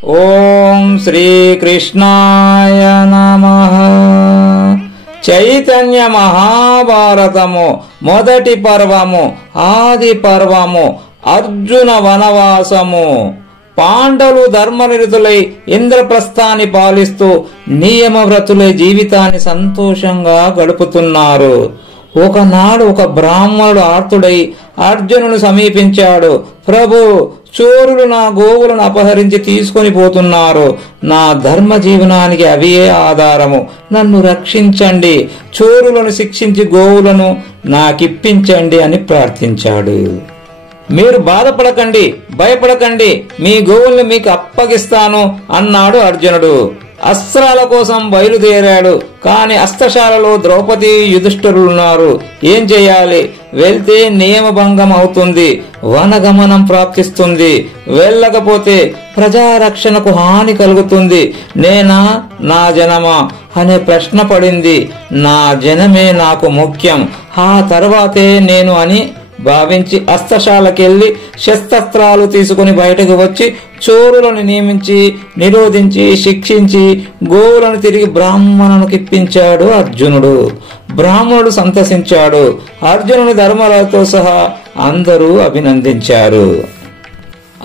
ఓం శ్రీకృష్ణాయ నమః. చైతన్య మహాభారతము మొదటి పర్వము, ఆది పర్వము, అర్జున వనవాసము. పాండవులు ధర్మనిరతులై ఇంద్రప్రస్థాన్ని పాలిస్తూ నియమవ్రతులై జీవితాన్ని సంతోషంగా గడుపుతున్నారు. ఒకనాడు ఒక బ్రాహ్మణుడు ఆర్తుడై అర్జునుని సమీపించాడు. ప్రభు, చోరులు నా గోవులను అపహరించి తీసుకొని పోతున్నారు. నా ధర్మ జీవనానికి అవియే ఆధారము. నన్ను రక్షించండి. చోరులను శిక్షించి గోవులను నాకిప్పించండి అని ప్రార్థించాడు. మీరు బాధపడకండి, భయపడకండి, మీ గోవుల్ని మీకు అప్పగిస్తాను అన్నాడు అర్జునుడు. అస్త్రాల కోసం బయలుదేరాడు. కాని అస్త్రశాలలో ద్రౌపది, యుధిష్ఠిరులున్నారు. ఏం చేయాలి? వెళ్తే నియమభంగం అవుతుంది, వనగమనం ప్రాప్తిస్తుంది. వెళ్ళకపోతే ప్రజారక్షణకు హాని కలుగుతుంది. నేనా, నా జనమా అనే ప్రశ్న పడింది. నా జనమే నాకు ముఖ్యం, ఆ తర్వాతే నేను అని భావించి అస్త్రశాలకెళ్లి శస్త్రాలు తీసుకుని బయటకు వచ్చి చోరులను నియమించి, నిరోధించి, శిక్షించి గోవులను తిరిగి బ్రాహ్మణునికి ఇప్పించాడు అర్జునుడు. బ్రాహ్మణుడు సంతసించాడు. అర్జునుని ధర్మరాజుతో సహా అందరూ అభినందించారు.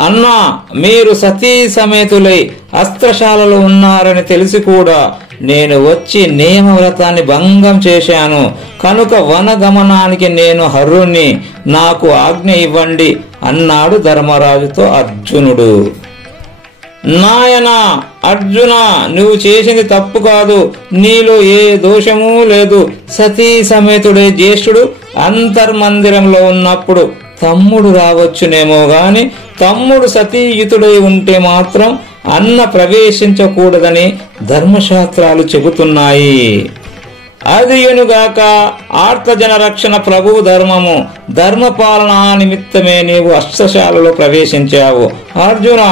అన్నా, మీరు సతీ సమేతులై అస్త్రశాలలో ఉన్నారని తెలిసి కూడా నేను వచ్చి నియమవ్రతాన్ని భంగం చేశాను. కనుక వనగమనానికి నేను హరుణ్ణి, నాకు ఆజ్ఞ ఇవ్వండి అన్నాడు ధర్మరాజుతో అర్జునుడు. నాయనా అర్జున, నువ్వు చేసింది తప్పు కాదు. నీలో ఏ దోషమూ లేదు. సతీ సమేతుడే జ్యేష్ఠుడు అంతర్మందిరంలో ఉన్నప్పుడు తమ్ముడు రావచ్చునేమో గాని తమ్ముడు సతీయుతుడై ఉంటే మాత్రం అన్న ప్రవేశించకూడదని ధర్మశాస్త్రాలు చెబుతున్నాయి. అదియునుగాక ఆర్తజన రక్షణ ప్రభువు ధర్మము. ధర్మపాలన నిమిత్తమే నీవు అస్త్రశాలలో ప్రవేశించావు. అర్జున,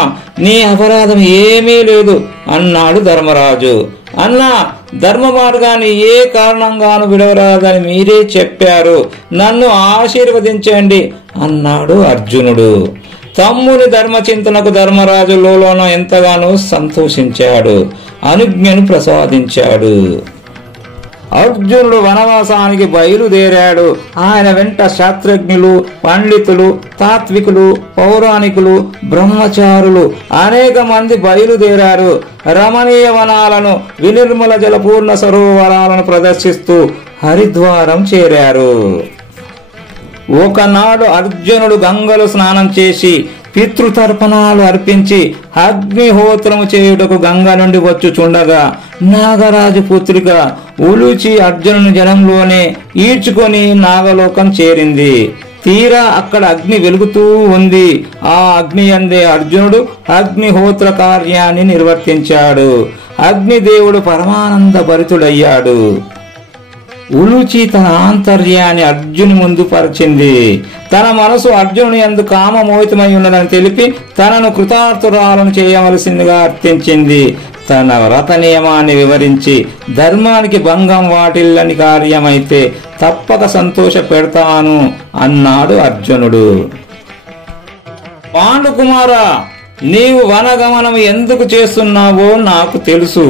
నీ అపరాధం ఏమీ లేదు అన్నాడు ధర్మరాజు. అన్నా, ధర్మ మార్గాన్ని ఏ కారణంగాను విడవరాదని మీరే చెప్పారు. నన్ను ఆశీర్వదించండి అన్నాడు అర్జునుడు. తమ్ముని ధర్మచింతనకు ధర్మరాజు లోలోన ఎంతగానో సంతోషించాడు, అనుజ్ఞను ప్రసాదించాడు. అర్జునుడు వనవాసానికి బయలుదేరాడు. ఆయన వెంట శాస్త్రజ్ఞులు, పండితులు, తాత్వికులు, పౌరాణికులు, బ్రహ్మచారులు అనేక మంది బయలుదేరారు. రమణీయ వనాలను, వినిర్మల జలపూర్ణ సరోవరాలను ప్రదర్శిస్తూ హరిద్వారం చేరారు. ఒకనాడు అర్జునుడు గంగలో స్నానం చేసి పితృతర్పణాలు అర్పించి అగ్నిహోత్రము చేయుటకు గంగ నుండి వచ్చుచుండగా నాగరాజు పుత్రిక ఉలూచి అర్జునుని జలంలోనే ఈడ్చుకొని నాగలోకం చేరింది. తీరా అక్కడ అగ్ని వెలుగుతూ ఉంది. ఆ అగ్ని అందే అర్జునుడు అగ్నిహోత్ర కార్యాన్ని నిర్వర్తించాడు. అగ్నిదేవుడు పరమానంద భరితుడయ్యాడు. ఉలూచి తన ఆంతర్యాన్ని అర్జుని ముందు పరిచింది. తన మనసు అర్జునుని యందు కామమోహితమై ఉన్నదని తెలిపి తనను కృతార్థురాలను చేయవలసిందిగా అర్థించింది. తన వ్రత నియమాన్ని వివరించి ధర్మానికి భంగం వాటిల్లని కార్యమైతే తప్పక సంతోష పెడతాను అన్నాడు అర్జునుడు. పాండుకుమారా, నీవు వనగమనం ఎందుకు చేస్తున్నావో నాకు తెలుసు.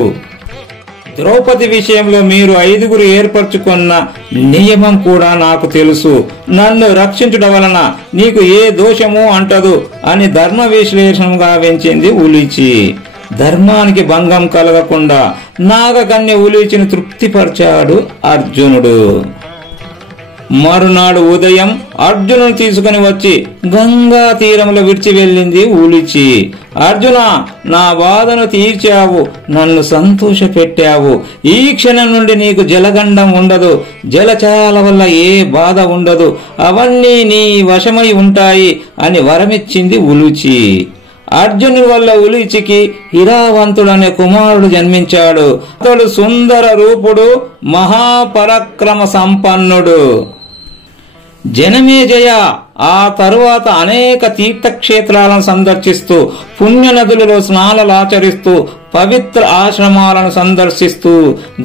ద్రౌపది విషయంలో మీరు 5 ఏర్పరచుకున్న నియమం కూడా నాకు తెలుసు. నన్ను రక్షించుట వలన నీకు ఏ దోషము అంటదు అని ధర్మ విశ్లేషణగా వెంచింది ఉలూచి. ధర్మానికి భంగం కలగకుండా నాగకన్య ఉలూచిని తృప్తిపరిచాడు అర్జునుడు. మరునాడు ఉదయం అర్జునుని తీసుకుని వచ్చి గంగా తీరంలో విడిచి వెళ్ళింది ఉలూచి. అర్జున, నా బాధను తీర్చావు, నన్ను సంతోష పెట్టావు. ఈ క్షణం నుండి నీకు జలగండం ఉండదు, జలచరాల వల్ల ఏ బాధ ఉండదు, అవన్నీ నీ వశమై ఉంటాయి అని వరమిచ్చింది ఉలూచి. అర్జునుడి వల్ల ఉలూచికి హిరావంతుడనే కుమారుడు జన్మించాడు. అతడు సుందర రూపుడు, మహాపరాక్రమ సంపన్నుడు. జనమేజయ ఆ తరువాత అనేక తీర్థక్షేత్రాలను సందర్శిస్తూ పుణ్య నదులలో స్నానాలాచరిస్తూ పవిత్ర ఆశ్రమాలను సందర్శిస్తూ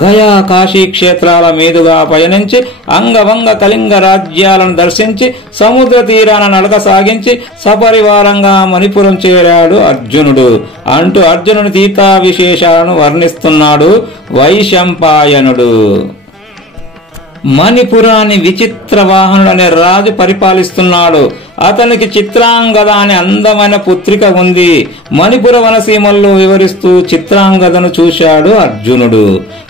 గయా కాశీ క్షేత్రాల మీదుగా పయనించి అంగవంగ కళింగ రాజ్యాలను దర్శించి సముద్ర తీరాన నడక సాగించి సపరివారంగా మణిపురం చేరాడు అర్జునుడు అంటూ అర్జునుని తీర్థ విశేషాలను వర్ణిస్తున్నాడు వైశంపాయనుడు. మణిపురాన్ని విచిత్ర వాహనుడు అనే రాజు పరిపాలిస్తున్నాడు. అతనికి చిత్రాంగద అనే అందమైన పుత్రిక ఉంది. మణిపుర వనసీమల్లో వివరిస్తూ చిత్రాంగదను చూశాడు అర్జునుడు.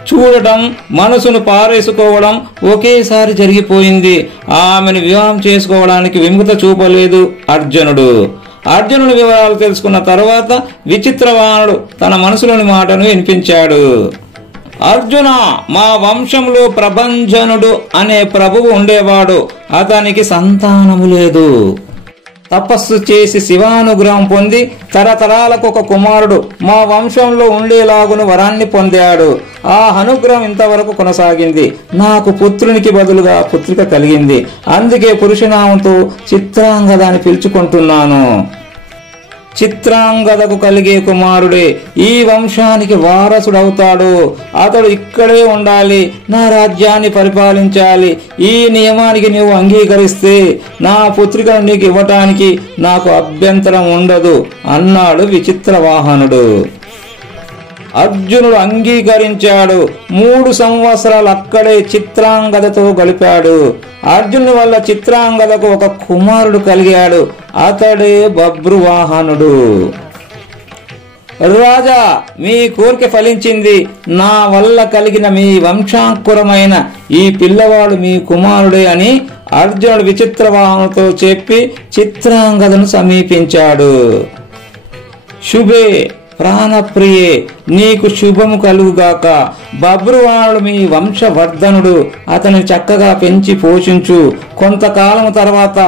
చూడటం, మనసును పారేసుకోవడం ఒకేసారి జరిగిపోయింది. ఆమెను వివాహం చేసుకోవడానికి విముఖత చూపలేదు అర్జునుడు. అర్జునుడి వివరాలు తెలుసుకున్న తరువాత విచిత్రవాహనుడు తన మనసులోని మాటను వినిపించాడు. అర్జున, మా వంశంలో ప్రభంజనుడు అనే ప్రభువు ఉండేవాడు. అతనికి సంతానము లేదు. తపస్సు చేసి శివానుగ్రహం పొంది తరతరాలకు ఒక కుమారుడు మా వంశంలో ఉండేలాగును వరాన్ని పొందాడు. ఆ అనుగ్రహం ఇంతవరకు కొనసాగింది. నాకు పుత్రునికి బదులుగా పుత్రిక కలిగింది. అందుకే పురుషనామంతో చిత్రాంగద అని పిలుచుకుంటున్నాను. చిత్రాంగదకు కలిగే కుమారుడే ఈ వంశానికి వారసుడవుతాడు. అతడు ఇక్కడే ఉండాలి, నా రాజ్యాన్ని పరిపాలించాలి. ఈ నియమానికి నీవు అంగీకరిస్తే నా పుత్రికను నీకు ఇవ్వటానికి నాకు అభ్యంతరం ఉండదు అన్నాడు విచిత్రవాహనుడు. అర్జునుడు అంగీకరించాడు. 3 సంవత్సరాలు అక్కడే చిత్రాంగదతో గడిపాడు. అర్జునుడి వల్ల చిత్రాంగదకు ఒక కుమారుడు కలిగాడు. అతడే బభ్రువాహనుడు. రాజా, మీ కోరిక ఫలించింది. నా వల్ల కలిగిన మీ వంశాంకురమైన ఈ పిల్లవాడు మీ కుమారుడే అని అర్జునుడు విచిత్రవాహనుడితో చెప్పి చిత్రాంగదను సమీపించాడు. శుభే, ప్రాణప్రియే, నీకు శుభము కలుగుగాక. బభ్రువాహనుడు మీ వంశవర్ధనుడు. అతని చక్కగా పెంచి పోషించు. కొంతకాలం తర్వాత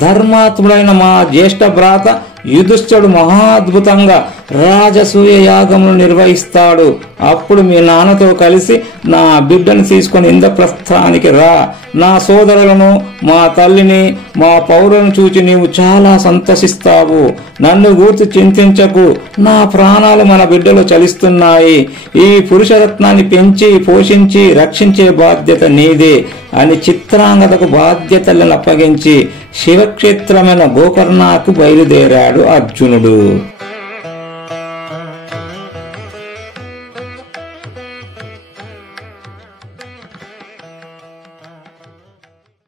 ధర్మాత్ముడైన మా జ్యేష్ఠ భ్రాత యుధిష్ఠిరుడు మహాద్భుతంగా రాజసూయ యాగమును నిర్వహిస్తాడు. అప్పుడు మీ నాన్నతో కలిసి నా బిడ్డను తీసుకొని ఇంద్రప్రస్థానికి రా. నా సోదరులను, మా తల్లిని, మా పౌరులను చూచి నీవు చాలా సంతోషిస్తావు. నన్ను గూర్చి చింతించకు. నా ప్రాణాలు మన బిడ్డలు చలిస్తున్నాయి. ఈ పురుషరత్నాన్ని పెంచి పోషించి రక్షించే బాధ్యత నీదే అని చిత్రాంగదకు బాధ్యతలను అప్పగించి శివక్షేత్రమైన గోకర్ణకు బయలుదేరాడు అర్జునుడు.